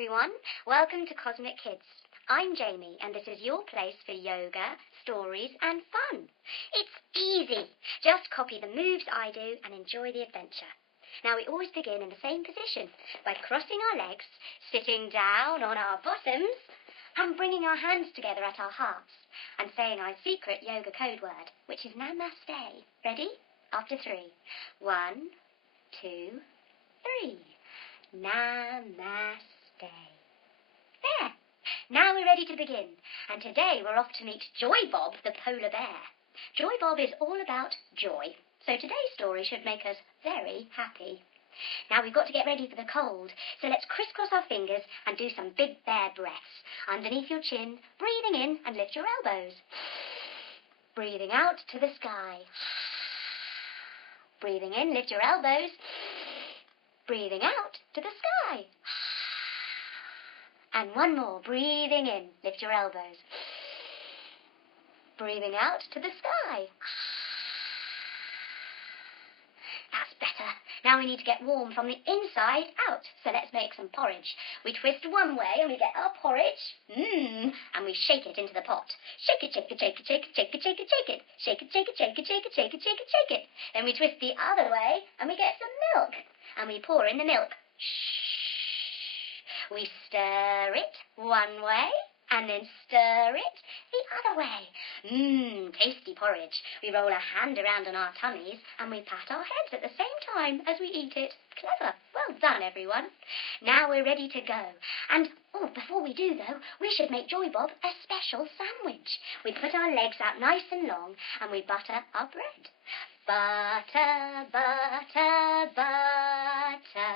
everyone. Welcome to Cosmic Kids. I'm Jamie, and this is your place for yoga, stories, and fun. It's easy. Just copy the moves I do and enjoy the adventure. Now, we always begin in the same position, by crossing our legs, sitting down on our bottoms, and bringing our hands together at our hearts, and saying our secret yoga code word, which is Namaste. Ready? After 3. 1, 2, 3. Namaste. There. Now we're ready to begin. And today we're off to meet Joybob, the polar bear. Joybob is all about joy. So today's story should make us very happy. Now we've got to get ready for the cold. So let's crisscross our fingers and do some big bear breaths. Underneath your chin, breathing in and lift your elbows. Breathing out to the sky. Breathing in, lift your elbows. Breathing out to the sky. And one more. Breathing in, lift your elbows. Breathing out to the sky. That's better. Now we need to get warm from the inside out. So let's make some porridge. We twist one way and we get our porridge. And we shake it into the pot. Shake it, shake it, shake it, shake it, shake it, shake it, shake it. Shake it, shake it, shake it, shake it, shake it, shake it, shake it. Then we twist the other way and we get some milk. And we pour in the milk. Shh. We stir it one way and then stir it the other way. Tasty porridge. We roll a hand around on our tummies and we pat our heads at the same time as we eat it. Clever. Well done, everyone. Now we're ready to go. And, before we do, though, we should make Joybob a special sandwich. We put our legs out nice and long and we butter our bread. Butter, butter, butter.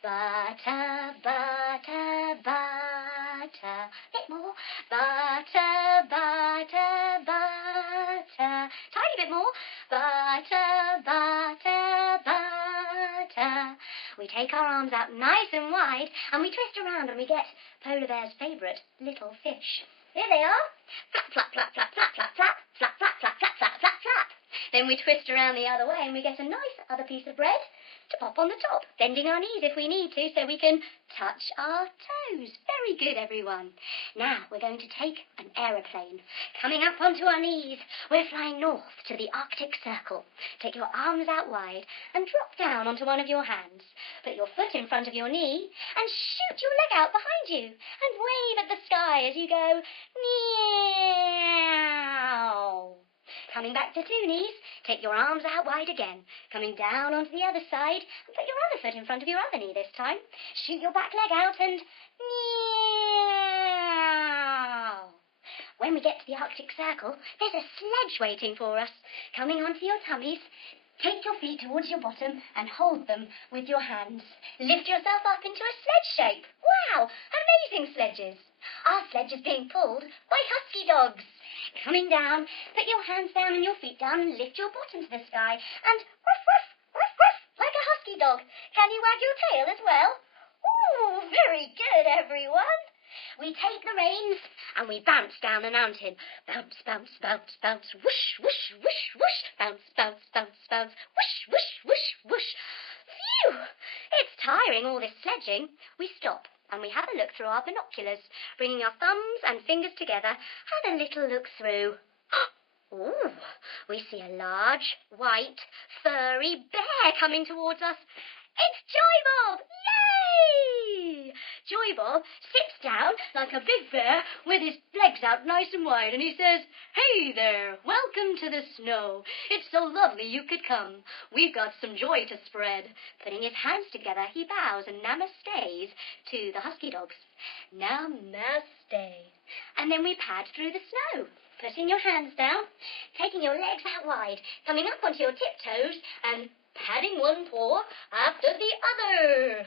Butter, butter, butter. Bit more. Butter, butter, butter. Tiny bit more. Butter, butter, butter. We take our arms out nice and wide and we twist around and we get Polar Bear's favourite little fish. Here they are. Flap, flap, flap, flap, flap, flap, flap. Flap, flap, flap, flap, flap, flap, flap. Then we twist around the other way and we get a nice other piece of bread to pop on the top, bending our knees if we need to so we can touch our toes. Very good, everyone. Now we're going to take an aeroplane. Coming up onto our knees, we're flying north to the Arctic Circle. Take your arms out wide and drop down onto one of your hands. Put your foot in front of your knee and shoot your leg out behind you and wave at the sky as you go, meow. Coming back to 2 knees, take your arms out wide again. Coming down onto the other side, and put your other foot in front of your other knee this time. Shoot your back leg out and meow. When we get to the Arctic Circle, there's a sledge waiting for us. Coming onto your tummies, take your feet towards your bottom and hold them with your hands. Lift yourself up into a sledge shape. Wow, amazing sledges. Our sledge is being pulled by husky dogs. Coming down, put your hands down and your feet down and lift your bottom to the sky and ruff, ruff, ruff, ruff, like a husky dog. Can you wag your tail as well? Ooh, very good, everyone. We take the reins and we bounce down the mountain. Bounce, bounce, bounce, bounce, whoosh, whoosh, whoosh, whoosh. Bounce, bounce, bounce, bounce, whoosh, whoosh, whoosh, whoosh. Phew! It's tiring, all this sledging. We stop. And we have a look through our binoculars, bringing our thumbs and fingers together and a little look through. Ooh, we see a large, white, furry bear coming towards us. It's Joybob! Yay! Joybob sits down like a big bear with his legs out nice and wide and he says, "Hey there, welcome to the snow. It's so lovely you could come. We've got some joy to spread." Putting his hands together, he bows and namastes to the husky dogs. Namaste. And then we pad through the snow, putting your hands down, taking your legs out wide, coming up onto your tiptoes and padding one paw after the other.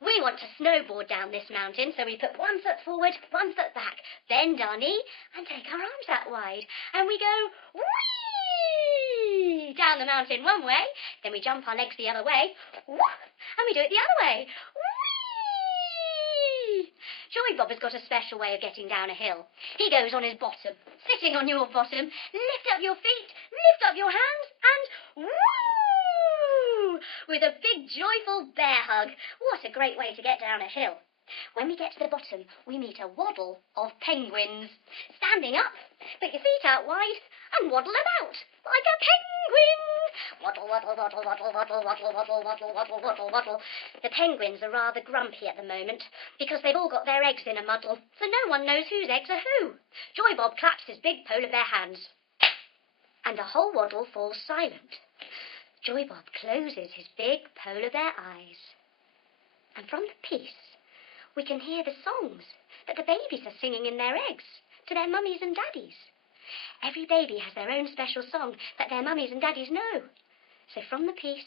We want to snowboard down this mountain, so we put one foot forward, one foot back, bend our knee and take our arms out wide. And we go whee down the mountain one way, then we jump our legs the other way, and we do it the other way. Whee! Joybob has got a special way of getting down a hill. He goes on his bottom, sitting on your bottom, lift up your feet, lift up your hands, and whoo! With a big joyful bear hug. What a great way to get down a hill. When we get to the bottom, we meet a waddle of penguins. Standing up, put your feet out wide and waddle about like a penguin. Waddle, waddle, waddle, waddle, waddle, waddle, waddle, waddle, waddle, waddle, waddle. The penguins are rather grumpy at the moment because they've all got their eggs in a muddle, so no one knows whose eggs are who. Joybob claps his big polar bear hands, and the whole waddle falls silent. Joybob closes his big polar bear eyes, and from the peace we can hear the songs that the babies are singing in their eggs to their mummies and daddies. Every baby has their own special song that their mummies and daddies know. So from the peace,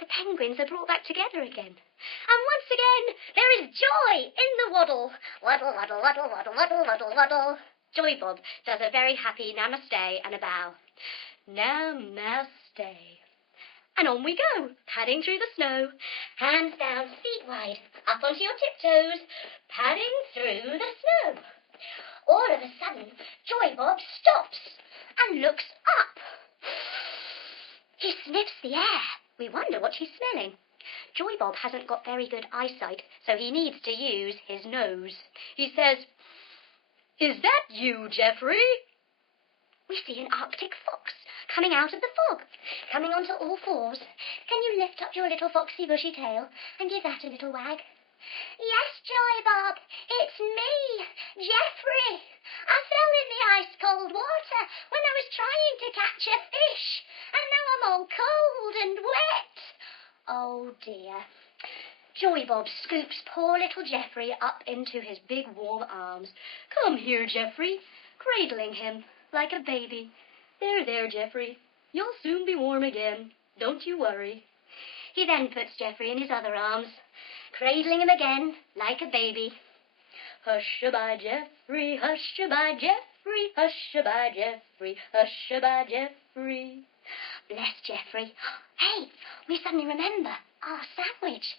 the penguins are brought back together again. And once again, there is joy in the waddle. Waddle, waddle, waddle, waddle, waddle, waddle, waddle. Joybob does a very happy namaste and a bow. Namaste. And on we go, padding through the snow. Hands down, feet wide, up onto your tiptoes, padding through the snow. All of a sudden, Joybob stops and looks up. He sniffs the air. We wonder what he's smelling. Joybob hasn't got very good eyesight, so he needs to use his nose. He says, "Is that you, Geoffrey?" We see an Arctic fox coming out of the fog, coming onto all fours. Can you lift up your little foxy bushy tail and give that a little wag? Yes, Joybob, it's me, Geoffrey. I fell in the ice-cold water when I was trying to catch a fish, and now I'm all cold and wet. Oh, dear. Joybob scoops poor little Geoffrey up into his big warm arms. Come here, Geoffrey, cradling him like a baby. There, there, Geoffrey. You'll soon be warm again. Don't you worry. He then puts Geoffrey in his other arms, cradling him again like a baby. Hush-a-bye, Geoffrey, hush-a-bye, Geoffrey, hush-a-bye, Geoffrey, hush-a-bye, Geoffrey. Bless Geoffrey. Hey, we suddenly remember our sandwich.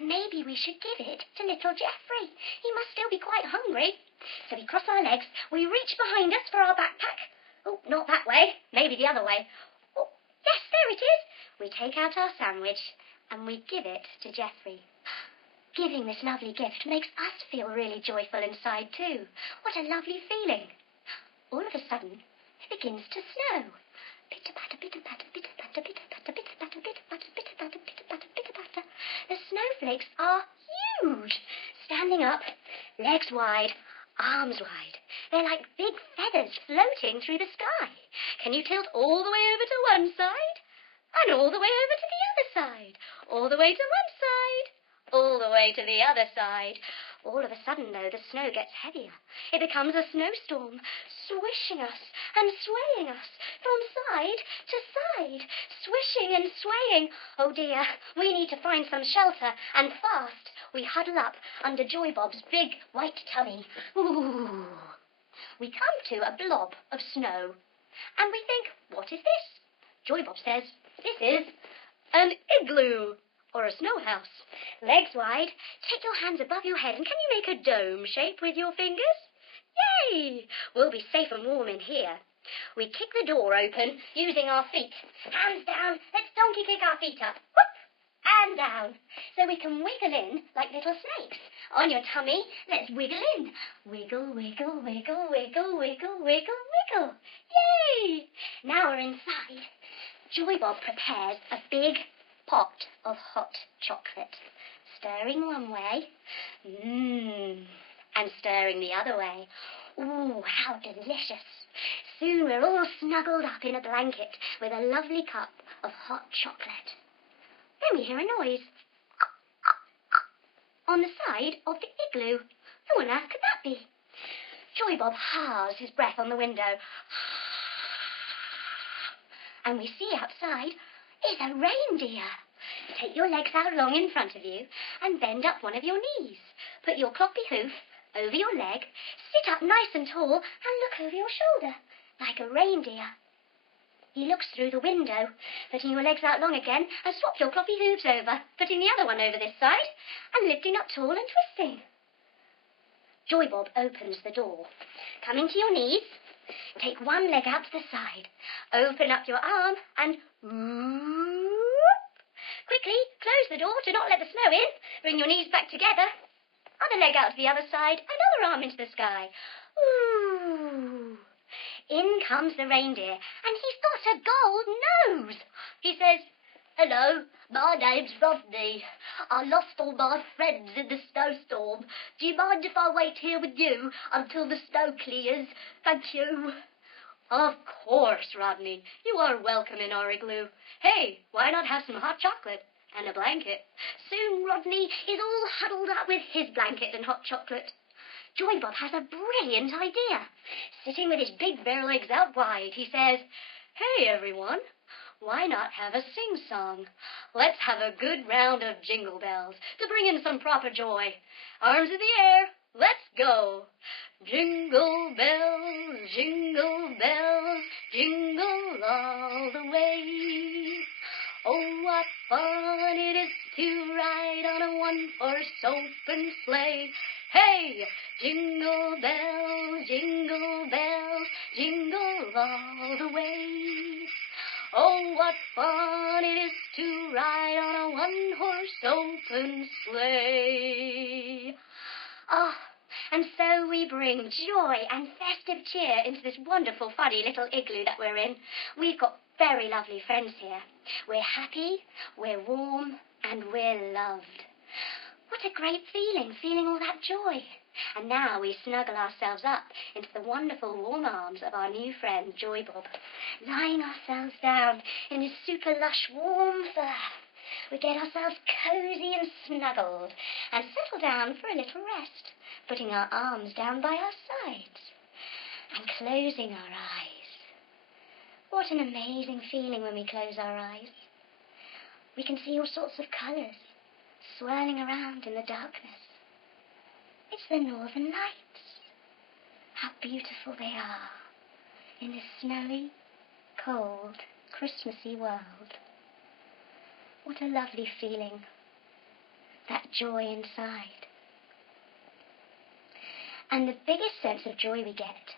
Maybe we should give it to little Geoffrey. He must still be quite hungry. So we cross our legs, we reach behind us for our backpack. Oh, not that way, maybe the other way. Oh, yes, there it is. We take out our sandwich and we give it to Geoffrey. Giving this lovely gift makes us feel really joyful inside too. What a lovely feeling. All of a sudden, it begins to snow. Pitter-patter, pitter-patter, pitter-patter, pitter-patter, pitter-patter, pitter-patter, pitter-patter, pitter-patter, pitter-patter. The snowflakes are huge. Standing up, legs wide, arms wide. They're like big feathers floating through the sky. Can you tilt all the way over to one side? And all the way over to the other side? All the way to one side? All the way to the other side. All of a sudden, though, the snow gets heavier. It becomes a snowstorm, swishing us and swaying us from side to side, swishing and swaying. Oh, dear, we need to find some shelter, and fast we huddle up under Joybob's big white tummy. Ooh. We come to a blob of snow, and we think, what is this? Joybob says, this is an igloo. Or a snow house. Legs wide, take your hands above your head and can you make a dome shape with your fingers? Yay! We'll be safe and warm in here. We kick the door open using our feet. Hands down, let's donkey kick our feet up. Whoop! And down. So we can wiggle in like little snakes. On your tummy, let's wiggle in. Wiggle, wiggle, wiggle, wiggle, wiggle, wiggle, wiggle. Yay! Now we're inside. Joybob prepares a big pot of hot chocolate, stirring one way, and stirring the other way. Ooh, how delicious. Soon we're all snuggled up in a blanket with a lovely cup of hot chocolate. Then we hear a noise on the side of the igloo. Who on earth could that be? Joybob haws his breath on the window. And we see outside is a reindeer. Take your legs out long in front of you and bend up one of your knees. Put your cloppy hoof over your leg, sit up nice and tall and look over your shoulder like a reindeer. He looks through the window, putting your legs out long again and swap your cloppy hooves over, putting the other one over this side and lifting up tall and twisting. Joybob opens the door. Coming to your knees, take one leg out to the side, open up your arm and quickly close the door to not let the snow in. Bring your knees back together. Other leg out to the other side, another arm into the sky. Ooh. In comes the reindeer, and he's got a gold nose. He says, "Hello, my name's Rodney. I lost all my friends in the snowstorm. Do you mind if I wait here with you until the snow clears? Thank you." "Of course, Rodney. You are welcome in our igloo. Hey, why not have some hot chocolate and a blanket?" Soon Rodney is all huddled up with his blanket and hot chocolate. Joybob has a brilliant idea. Sitting with his big bare legs out wide, he says, "Hey, everyone. Why not have a sing-song? Let's have a good round of jingle bells to bring in some proper joy. Arms in the air, let's go. Jingle bells, jingle all the way. Oh, what fun it is to ride on a one-horse open sleigh. Hey, jingle bells, jingle all the way. Oh, what fun it is to ride on a one-horse open sleigh." Oh, and so we bring joy and festive cheer into this wonderful, funny little igloo that we're in. We've got very lovely friends here. We're happy, we're warm, and we're loved. What a great feeling all that joy. And now we snuggle ourselves up into the wonderful warm arms of our new friend, Joybob. Lying ourselves down in his super lush warm fur, we get ourselves cosy and snuggled and settle down for a little rest, putting our arms down by our sides and closing our eyes. What an amazing feeling when we close our eyes. We can see all sorts of colours swirling around in the darkness. It's the Northern Lights. How beautiful they are in this snowy, cold, Christmassy world. What a lovely feeling, that joy inside. And the biggest sense of joy we get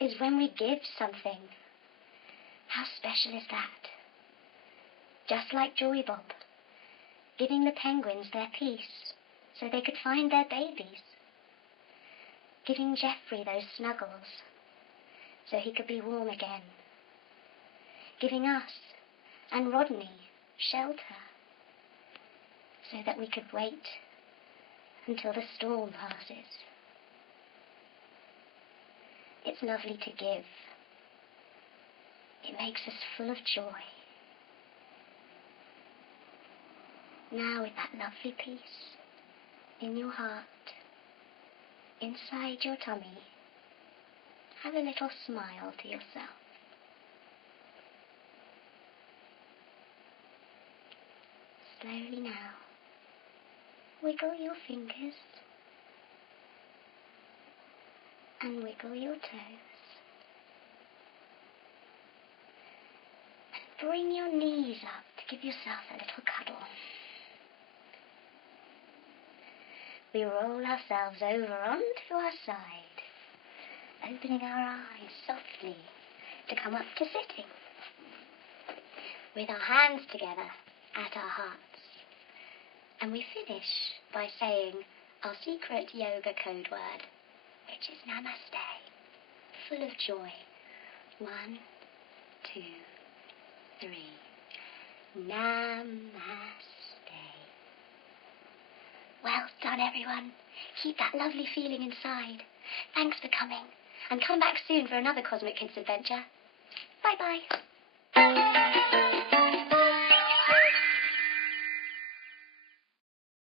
is when we give something. How special is that? Just like Joybob, giving the penguins their peace so they could find their babies. Giving Geoffrey those snuggles so he could be warm again. Giving us and Rodney shelter so that we could wait until the storm passes. It's lovely to give. It makes us full of joy. Now with that lovely peace in your heart, inside your tummy, have a little smile to yourself. Slowly now, wiggle your fingers and wiggle your toes. And bring your knees up to give yourself a little cuddle. We roll ourselves over onto our side, opening our eyes softly to come up to sitting, with our hands together at our hearts. And we finish by saying our secret yoga code word, which is Namaste, full of joy. 1, 2, 3. Namaste. Well done, everyone. Keep that lovely feeling inside. Thanks for coming. And come back soon for another Cosmic Kids adventure. Bye-bye.